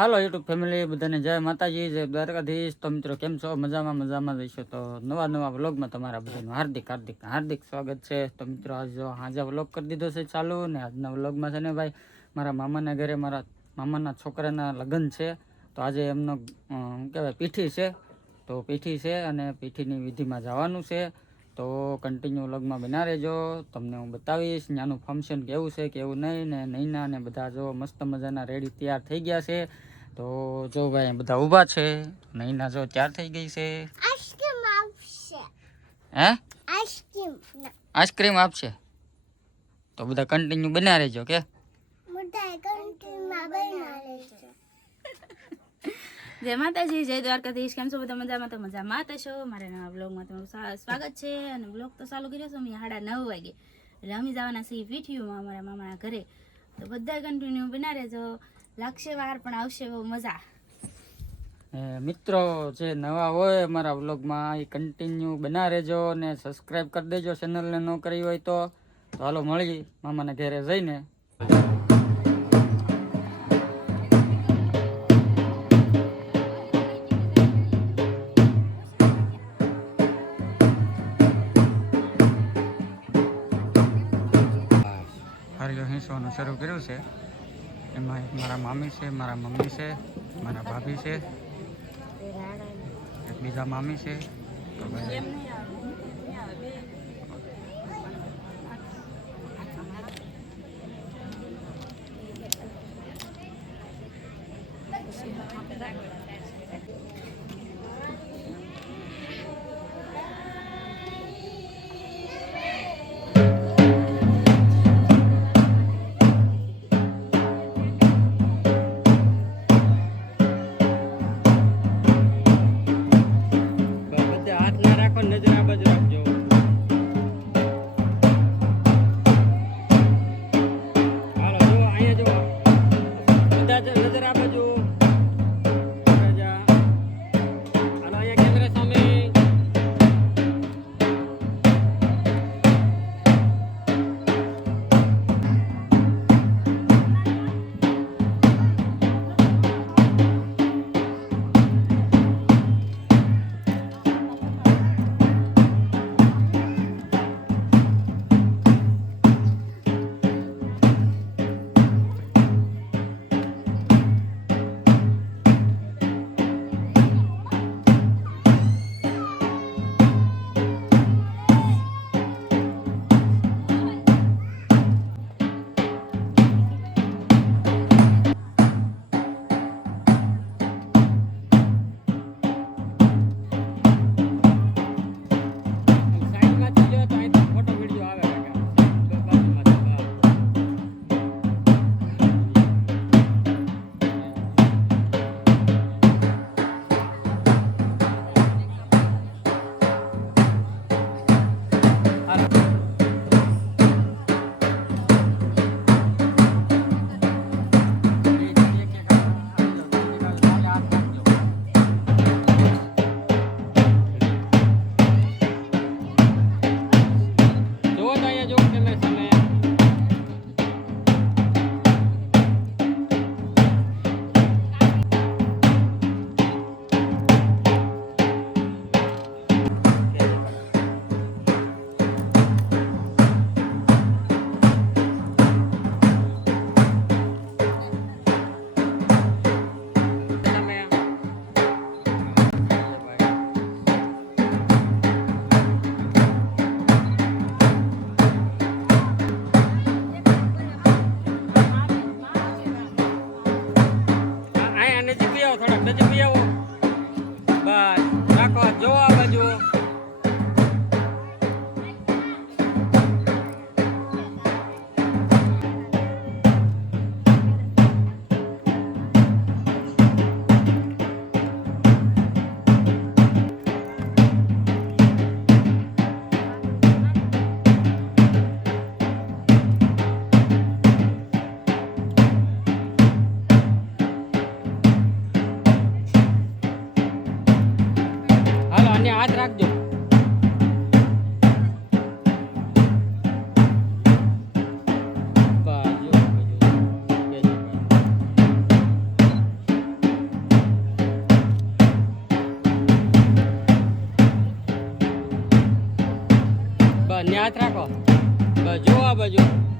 હાલો YouTube family બધાને જય માતાજી, જય દ્વારકાધીશ। તો મિત્રો કેમ છો? મજામાં રહીશો તો નવા વ્લોગમાં તમારા બધાનું હાર્દિક સ્વાગત છે। તો મિત્રો આજે વ્લોગ કરી દીધો છે ચાલુ ને આજના વ્લોગમાં છે ને ભાઈ મારા મામાના ઘરે મારા મામાના છોકરાના લગ્ન છે। તો આજે એમનો કહેવાય પીઠી છે, તો પીઠી છે અને પીઠીની વિધિમાં જવાનું છે। તો કન્ટિન્યુ વ્લોગમાં બના રહેજો, તમને હું બતાવીશ ત્યાંનું ફંક્શન કેવું છે કેવું નહીં ને નૈના ને બધા જો મસ્ત મજાના રેડી તૈયાર થઈ ગયા છે। તો જો ભાઈ બધા ઊભા છે, નૈના જો તૈયાર થઈ ગઈ છે। આઈસ્ક્રીમ આપશે, હે આઈસ્ક્રીમ આપશે, તો બધા કન્ટિન્યુ બના રહેજો કે મોટા કંટ્રીમાં બના લેજો। જય માતાજી, જય દ્વારકાધીશ। કેમ છો બધા? મજામાં? તો મજામાં છો? મારા નવા બ્લોગમાં તમારું સ્વાગત છે। અને બ્લોગ તો ચાલુ કર્યો છે અમે 9:30 વાગે, એટલે અમે જવાના છીએ પીઠીઓમાં અમારા મામાના ઘરે। તો બધા કન્ટિન્યુ બના રહેજો, લાગશે વાર પણ આવશે બહુ મજા। મિત્રો જે નવા હોય અમારા વ્લોગમાં એ કન્ટિન્યુ બના રહેજો ને સબસ્ક્રાઈબ કરી દેજો ચેનલને ન કરી હોય તો હાલો મળી મામાના ઘરે જઈને। હારીઓ હિંસવાનું શરૂ કર્યું છે, એમાં એક મારા મામી છે, મારા મમ્મી છે, મારા ભાભી છે, એક બીજા મામી છે। તો ભાઈ નજર આ બાજુ બાજુ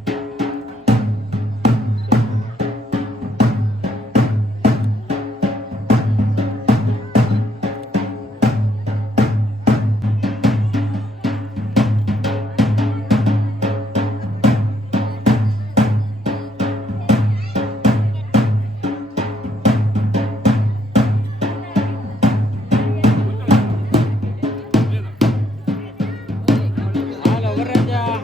હાલો વરરાજા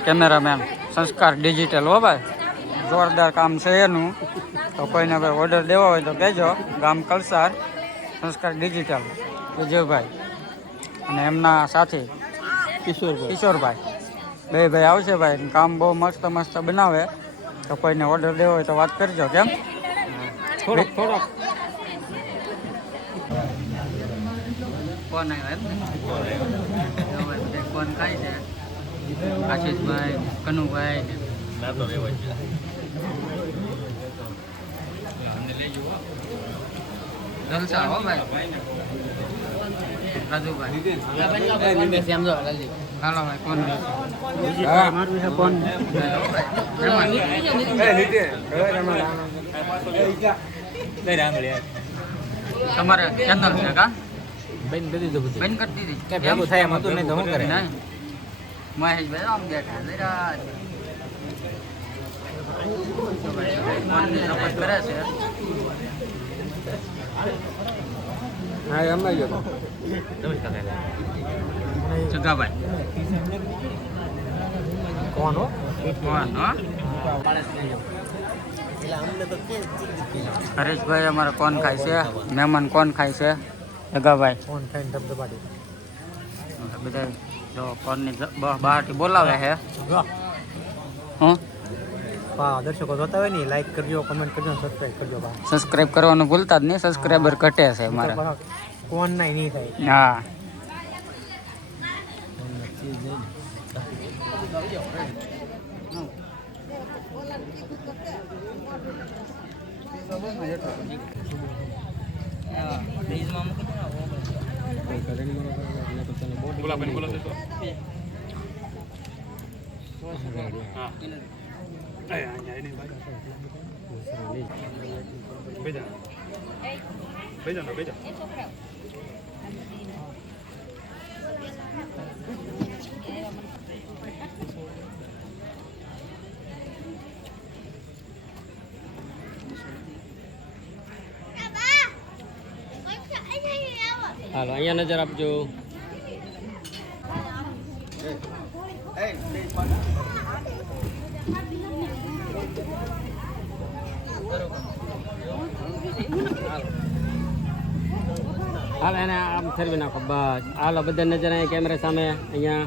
કેમેરામેન સંસ્કાર ડિજિટલ હો ભાઈ જોરદાર કામ છે એનું તો કોઈને ભાઈ ઓર્ડર દેવો હોય તો કહેજો ગામ કલસાર સંસ્કાર ડિજિટલ વિજયભાઈ અને એમના સાથી કિશોરભાઈ બે ભાઈ આવશે ભાઈ કામ બહુ મસ્ત મસ્ત બનાવે તો કોઈને ઓર્ડર દેવો હોય તો વાત કરજો કેમ થોડોક કોણ આવ્યો એમ કોણ ખાય છે આશીષભાઈ કનુભાઈ જલસા હો ભાઈ રાજુભાઈ હાલો ભાઈ કોણ કોણ તમારે ચેનલ છે કા બેન કરી દીધું બેન કરી દીધી ભેગું થાય એમ હતું નહીં તો શું કરે નહીં મહેશભાઈ આમ બેઠા જરા કરે છે હા અમે ગયો જગાભાઈ કોણ હો હરેશભાઈ અમારે કોણ ખાય છે મહેમાન કોણ ખાય છે જગાભાઈ કોણ ખાઈને ધબધબાટી બધા જો કોણની બહારથી બોલાવે છે હું દર્શકો જોતા હોય ને લાઈક કરજો કમેન્ટ કરજો સબસ્ક્રાઇબ કરજો સબસ્ક્રાઇબ કરવાનું ભૂલતા જ નહીં સબસ્ક્રાઇબર ઘટે છે મારા કોણ નહીં થાય હા હાલો અહીંયા નજર આપજો હાલ એને આમ ફેરવી નાખો બસ હાલો બધા નજર અહીંયા કેમેરા સામે અહીંયા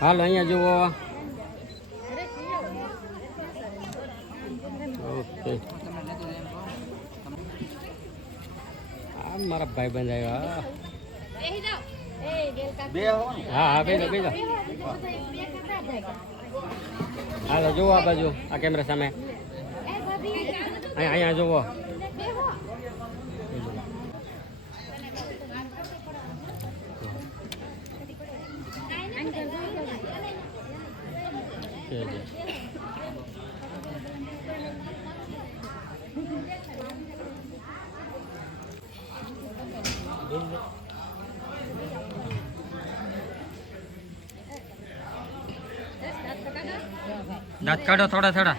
હાલો અહીંયા જુઓ ઓકે આ મારા ભાઈ બંધ આવ્યા હા હા બેજો બેજો હાલો જુઓ આ બાજુ આ કેમેરા સામે અહીંયા જુઓ दांत काढ़ो थोड़ा थोड़ा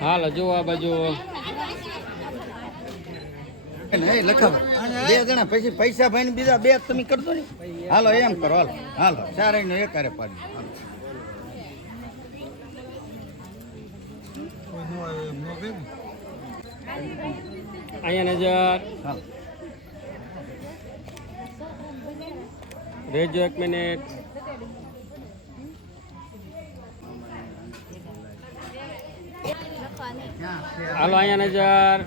हालो जो आ बाजू नहीं लखा बे जना पैसा भाई बीजा बे तुम कर दो हालो एम करो हालो हालो चार एक करे पाड़ी અહીંયા નજર રેજો 1 મિનિટ. હાલો અહીંયા નજર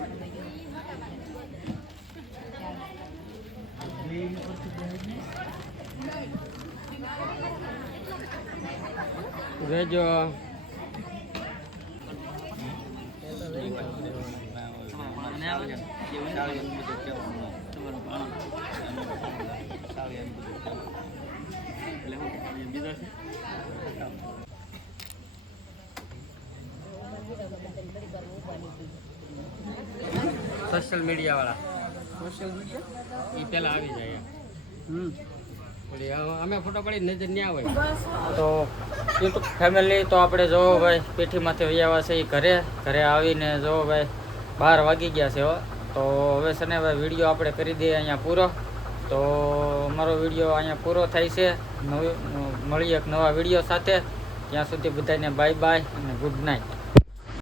રેજો. સોશિયલ મીડિયા વાળા એ પેલા આવી જાય. વળી અમે ફોટો પડી નજર ન્યા હોય. તો યુટ્યુબ ફેમિલી તો આપણે જોવો ભાઈ પેઠીમાંથી વૈયાવા છે એ ઘરે આવીને જોવો ભાઈ 12 વાગી ગયા છે. તો હવે છે ને ભાઈ વિડીયો આપણે કરી દઈએ અહીંયા પૂરો. તો અમારો વિડીયો અહીંયા પૂરો થાય છે. મળીએ એક નવા વિડીયો સાથે. ત્યાં સુધી બધાને બાય બાય અને ગુડ નાઇટ.